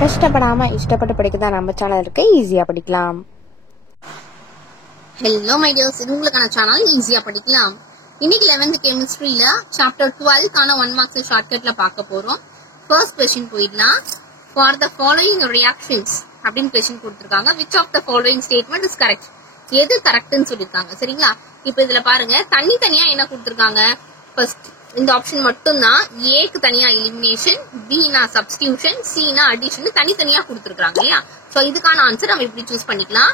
கஷ்டப்படாம இஷ்டப்பட்டு படிக்கதான் நம்ம சேனல் இருக்கு, ஈஸியா படிக்கலாம். ஹலோ மை டியர்ஸ், இது உங்களுக்கான சேனல் ஈஸியா படிக்கலாம். இன்னைக்கு 11th கெமிஸ்ட்ரியில சாப்டர் 12க்கான 1 மார்க்ஸ் ஷார்ட்கட்ல பார்க்க போறோம். ஃபர்ஸ்ட் क्वेश्चन போயிடலாம். ஃபார் த ஃபாலோயிங் ரியாக்ஷன்ஸ் அப்படின்னு क्वेश्चन கொடுத்திருக்காங்க. which of the following statement is correct? எது கரெக்ட்னு சொல்லிருக்காங்க. சரிங்களா? இப்போ இதுல பாருங்க, தனித்தனியா என்ன கொடுத்திருக்காங்க. ஃபர்ஸ்ட் இந்த ஆப்ஷன் மட்டும் தான். ஏக்கு தனியா எலிமினேஷன், பினா சப்ஸ்டிடியூஷன், சினா அடிஷன் தனித்தனியா கொடுத்திருக்காங்க இல்லையா? சோ இதுக்கான ஆன்சர் நம்ம இப்படி சூஸ் பண்ணிக்கலாம்.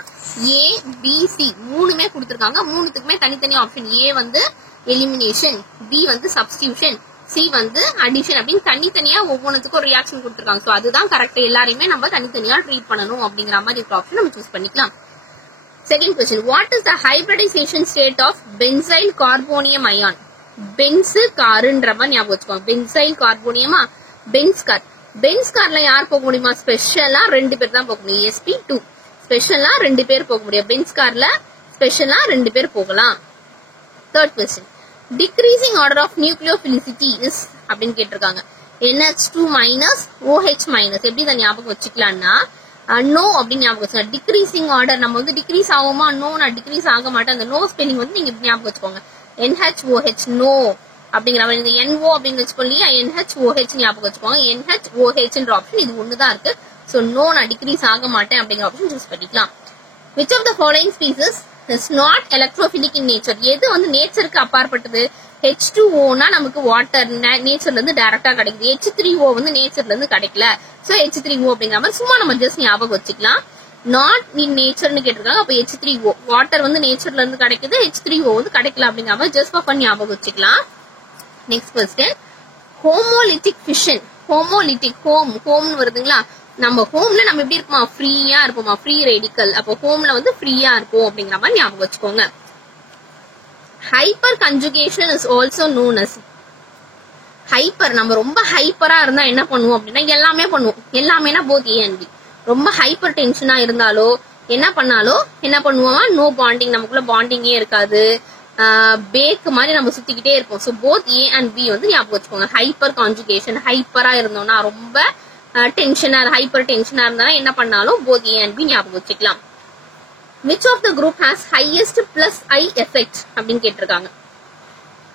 ஏ பி சி மூணுமே கொடுத்திருக்காங்க. மூணுத்துக்குமே தனித்தனியா ஆப்ஷன். ஏ வந்து எலிமினேஷன், பி வந்து சப்ஸ்டிடியூஷன், சி வந்து அடிஷன் அப்படின்னு தனித்தனியா ஒவ்வொன்றுக்கும் ஒரு ரியாக்ஷன் கொடுத்திருக்காங்க. சோ அதுதான் கரெக்ட். எல்லாரையுமே நம்ம தனித்தனியா ட்ரீட் பண்ணணும் அப்படிங்கிற மாதிரி இருக்கிற ஆப்ஷன் நம்ம சூஸ் பண்ணிக்கலாம். Second question, what is the hybridisation state of benzyl carbonium ion? Benz காருன்ற மாதிரி ஞாபகம் வச்சுக்கோங்க. பென்சைல் கார்போனியமா பென்ஸ் கார். பென்ஸ் கார்ல யார் போக முடியுமா? ஸ்பெஷலா 2 பேர் தான் போக முடியும். sp2 ஸ்பெஷலா 2 பேர் போக முடியும். பென்ஸ் கார்ல ஸ்பெஷலா 2 பேர் போகலாம். Third question, decreasing order of nucleophilicity is அப்படின்னு கேட்டிருக்காங்க. NH2 மைனஸ் OH மைனஸ் எப்படி தான் ஞாபகம் வச்சுக்கலாம்னா நோ அப்படின்னு ஞாபகம் வச்சுக்கலாம். டிக்ரீசிங் ஆர்டர் நம்ம வந்து டிக்ரீஸ் ஆகுமா? நோ, நான் டிக்ரீஸ் ஆக மாட்டேன். அந்த நோ ஸ்பெல்லிங் வந்து நீங்க ஞாபகம் வச்சுக்கோங்க. NHOH நோ அப்படிங்கிற மாதிரி. இந்த NO அப்படின்னு வச்சுக்கோங்க இல்லையா? NHOH ஞாபகம் வச்சுக்கோங்க. NHOHன்ற ஆப்ஷன் இது ஒண்ணுதான் இருக்கு. சோ நோ, நான் டிக்ரீஸ் ஆக மாட்டேன் அப்படிங்கிற ஆப்ஷன் சூஸ் பண்ணிக்கலாம். which of the following species is not electrophilic in nature? எது வந்து நேச்சருக்கு அப்பாற்பட்டது? H2O நமக்கு வாட்டர் நேச்சர்ல இருந்து டைரக்டா கிடைக்குது. H3O வந்து நேச்சர்ல இருந்து கிடைக்கல. சோ H3O அப்படிங்கிற மாதிரி சும்மா நம்ம ஜஸ்ட் ஞாபகம் வச்சுக்கலாம். நாட் இன் நேச்சர்னு கேட்டிருக்காங்க. அப்ப H3O வாட்டர் வந்து நேச்சர்ல இருந்து கிடைக்குது, H3O வந்து கிடைக்கல அப்படிங்கிற மாதிரி ஜஸ்ட் ஃபார் ஞாபகம் வச்சுக்கலாம். Next question, homolytic fission. Homolytic ஹோம்னு வருதுங்களா? நம்ம ஹோம்ல நம்ம எப்படி இருப்போமா? ஃப்ரீயா இருப்போமா? Free radical. அப்போ ஹோம்ல வந்து ஃப்ரீயா இருப்போம் அப்படிங்கிற மாதிரி ஞாபகம் வச்சுக்கோங்க. Hyperconjugation is also known as. Hyper நம்ம ரொம்ப ஹைப்பரா இருந்தா என்ன பண்ணுவோம் அப்படின்னா எல்லாமே பண்ணுவோம். எல்லாமேனா போத் ஏ அண்ட் பி. ரொம்ப ஹைப்பர் டென்ஷனா இருந்தாலோ என்ன பண்ணாலோ என்ன பண்ணுவோமா? நோ பாண்டிங், நமக்குள்ள பாண்டிங்கே இருக்காது. பேக் மாதிரி நம்ம சுத்திக்கிட்டே இருப்போம். So both A and B வந்து ஞாபகம் வச்சுக்கோங்க. ஹைப்பர் கான்ஜுகேஷன், ஹைப்பரா இருந்தோம்னா ரொம்ப டென்ஷனா ஹைப்பர் டென்ஷனா இருந்தா என்ன பண்ணாலும் போத் ஏ அண்ட் பி ஞாபகம் வச்சுக்கலாம். which of the group has highest plus I effect அப்படின்னு கேட்டிருக்காங்க.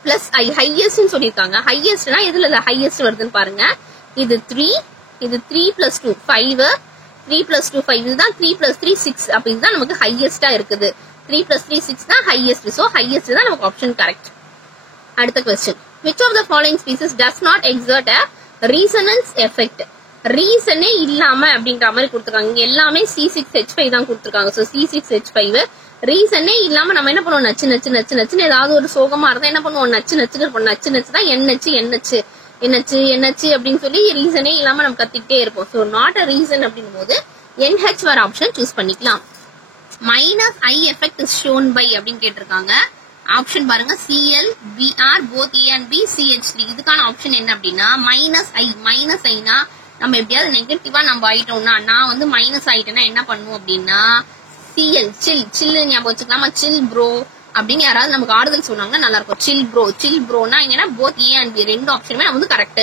பிளஸ் ஐ ஹையஸ்ட் சொல்லிருக்காங்க. ஹையஸ்ட்னா எதுல ஹையஸ்ட் வருதுன்னு பாருங்க. இது 3, இது 3 plus 2 5, 3 plus 2 5, இதுதான் 3 plus 3 6. அப்ப இதுதான் நமக்கு ஹையஸ்டா இருக்குது. 3 plus 3 6 தான் ஹையஸ்ட். சோ ஹையஸ்ட் தான் நமக்கு ஆப்ஷன் கரெக்ட். அடுத்த question, which of the following species does not exert a resonance effect? ரீசனே இல்லாம அப்படின்ற மாதிரி கொடுத்துருக்காங்க. இங்க எல்லாமே C6H5 தான் கொடுத்துருக்காங்க. சோ C6H5 ரீசனே இல்லாம நம்ம என்ன பண்ணுவோம்? நச்சு நச்சு நச்சு நச்சுன்னு ஏதாவது ஒரு சோகமா இருந்தா என்ன பண்ணுவோம்? நச்சு நச்சுன்னு இருப்போம். நச்சு நச்சு தான் NH அப்படின்னு சொல்லி ரீசனே இல்லாம நம்ம கத்திக்கிட்டே இருப்போம். சோ நாட் அ ரீசன் அப்படின் போது NH வர ஆப்ஷன் சூஸ் பண்ணிக்கலாம். Minus I effect is shown by அப்படின்னு கேட்டிருக்காங்க. ஆப்ஷன் பாருங்க, Cl, Br, both A and B, CH3. இதுக்கான ஆப்ஷன் என்ன அப்படின்னா மைனஸ் ஐ. மைனஸ் ஐனா நம்ம எப்படியாவது நெகட்டிவா நம்ம ஆயிட்டோம்னா, நான் வந்து மைனஸ் ஆயிட்டேன்னா என்ன பண்ணுவோம் அப்படின்னா Cl சில் ஞாபகம் வச்சுக்கலாமா? சில் ப்ரோ அப்படின்னு யாராவது நமக்கு ஆறுதல் சொன்னாங்கன்னா நல்லா இருக்கும். சில் ப்ரோனா என்னன்னா போத் ஏ அண்ட் பி ரெண்டு ஆப்ஷனுமே நம்ம வந்து கரெக்ட்.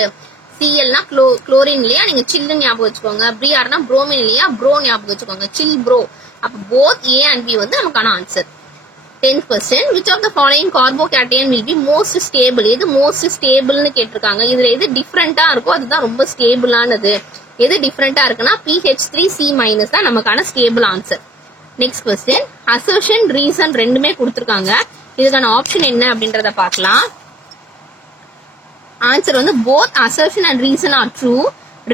Clனா குளோரின் இல்லையா? நீங்க சில்லு ஞாபகம் வச்சுக்கோங்க. Brனா புரோமின் இல்லையா? ப்ரோ ஞாபகம் வச்சுக்கோங்க. Chill bro. அப்ப போத் ஏ அண்ட் பி வந்து நமக்கான answer. 10th question, which of the following carbocation will be most stable? எது மோஸ்ட் ஸ்டேபிள்னு கேட்டிருக்காங்க. இதுல எது டிஃபரெண்டா இருக்கோ அதுதான் ரொம்ப ஸ்டேபிளானது. எது டிஃபரெண்டா இருக்குன்னா PH3C- தான் நமக்கான stable answer. Next question, assertion reason ரெண்டுமே கொடுத்திருக்காங்க. இதுக்கான ஆப்ஷன் என்ன அப்படின்றத பார்க்கலாம். ஆன்சர் வந்து both assertion and reason are true.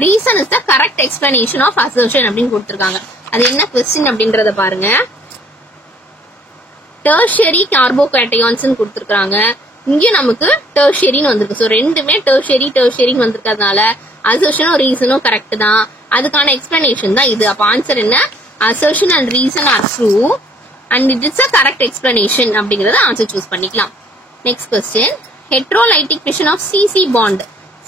Reason is the correct explanation of assertion அப்படின்னு கொடுத்திருக்காங்க. அது என்ன क्वेश्चन அப்படின்றத பாருங்க. டெர்ஷரி கார்போகேட்டயான்ஸ் கொடுத்திருக்காங்க. இங்க நமக்கு டெர்ஷரின்னு வந்திருக்கு. சோ ரெண்டுமே டெர்ஷரின்னு வந்திருக்கிறதுனால அசர்ஷனும் ரீசனும் கரெக்ட் தான். அதுக்கான எக்ஸ்பிளனேஷன் தான் இது. அப்ப ஆன்சர் என்ன? assertion and reason are true and it is a correct explanation அப்படிங்கறத ஆன்சர் சூஸ் பண்ணிக்கலாம். Next question, heterolytic fission of CC bond.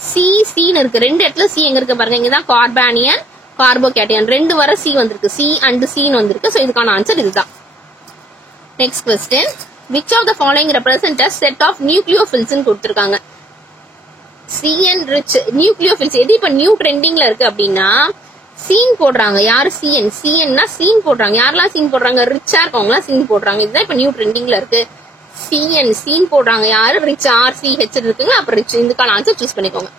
CC ன்னு இருக்கு. ரெண்டு இடத்துல C எங்க இருக்கு பாருங்க. இங்கதான் கார்பானியன் கார்போகேட்டயான் ரெண்டு வர C வந்திருக்கு. C and C ன்னு வந்திருக்கு. சோ இதுக்கான ஆன்சர் இதுதான். Next question, which of the following represent a set of nucleophiles ன்னு கொடுத்திருக்காங்க. CN rich nucleophiles எது இப்ப நியூ ட்ரெண்டிங்ல இருக்கு அப்படின்னா சீன் போடுறாங்க. யாரு? சிஎன். சிஎன்னா சீன் போடுறாங்க. யாரெல்லாம் சீன் போடுறாங்க? ரிச்சா இருக்கவங்க எல்லாம் சீன் போடுறாங்க. இதுதான் இப்ப நியூ ட்ரெண்டிங்ல இருக்கு. சிஎன் சீன் போடுறாங்க. யாரு? ரிச். RCH இருக்குங்களா, அப்ப ரிச். இதுக்கான ஆன்சர் சூஸ் பண்ணிக்கோங்க.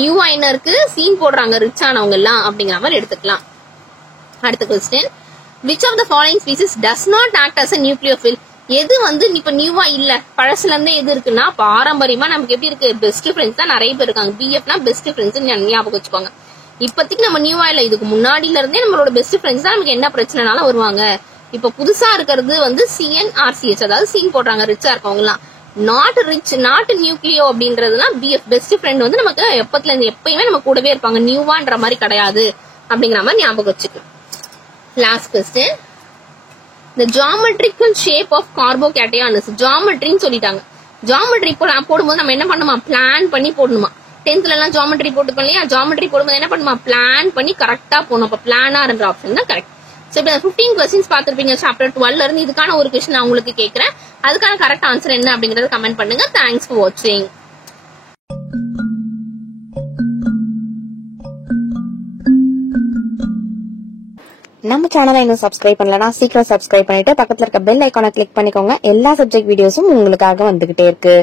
நியூவா என்ன இருக்கு? சீன் போடுறாங்க ரிச்சானவங்க எல்லாம் அப்படிங்கிற மாதிரி எடுத்துக்கலாம். அடுத்த question, which of the following species does not act as a nucleophile? எது வந்து இப்ப நியூவா இல்ல, பழசுல இருந்தே எது இருக்குன்னா, பாரம்பரியமா நமக்கு எப்படி இருக்கு? பெஸ்ட் ஃப்ரெண்ட்ஸ் தான் நிறைய பேர் இருக்காங்க. BFனா பெஸ்ட் ஃப்ரெண்ட்ஸ் ஞாபகம் வச்சுக்கோங்க. இப்போதைக்கு நம்ம நியூவா இல்ல, இதுக்கு முன்னாடில இருந்தே நம்மளோட பெஸ்ட் ஃப்ரெண்ட்ஸ் தான் நமக்கு என்ன பிரச்சனைனாலும் வருவாங்க. இப்ப புதுசா இருக்கிறது வந்து CN RCH, அதாவது சீன் போடுறாங்க ரிச்சா இருக்கவங்க எல்லாம். நாட் ரிச், நாட் நியூக்ளியோ அப்படின்றதுனா BF பெஸ்ட் ஃப்ரெண்ட் வந்து நமக்கு எப்பத்துல இருந்து எப்பயுமே நம்ம கூடவே இருப்பாங்க. நியூவான்ற மாதிரி கிடையாது அப்படிங்கிற மாதிரி ஞாபகம் வச்சுக்கலாம். Last question, the geometrical shape of carbocation is geometryன்னு சொல்லிட்டாங்க. ஜியாமெட்ரி போடும்போது நம்ம என்ன பண்ணுமா? பிளான் பண்ணி போடணுமா? 10th எல்லாம் ஜியாமெட்ரி போட்டுக்கோம் இல்லையா? ஜியாமெட்ரி போடும்போது என்ன பண்ணுமா? பிளான் பண்ணி கரெக்டா போகணும். அப்ப பிளானா இருந்த ஆப்ஷன் தான் கரெக்ட். சோ இப்ப 15 கொஸ்டின்ஸ் பாத்திருப்பீங்க சாப்டர் 12 இருந்து. இதுக்கான ஒரு கொஸ்டின் நான் உங்களுக்கு கேட்கிறேன். அதுக்கான கரெக்ட் ஆன்சர் என்ன அப்படிங்கறத கமெண்ட் பண்ணுங்க. தேங்க்ஸ் ஃபார் வாட்சிங். நம்ம சேனலை இன்னும் சப்ஸ்கிரைப் பண்ணலனா சீக்கிரம் சப்ஸ்கிரைப் பண்ணிட்டு பக்கத்துல இருக்க பெல் ஐகானை கிளிக் பண்ணிக்கோங்க. எல்லா சப்ஜெக்ட் வீடியோஸும் உங்களுக்காக வந்துகிட்டே இருக்கு.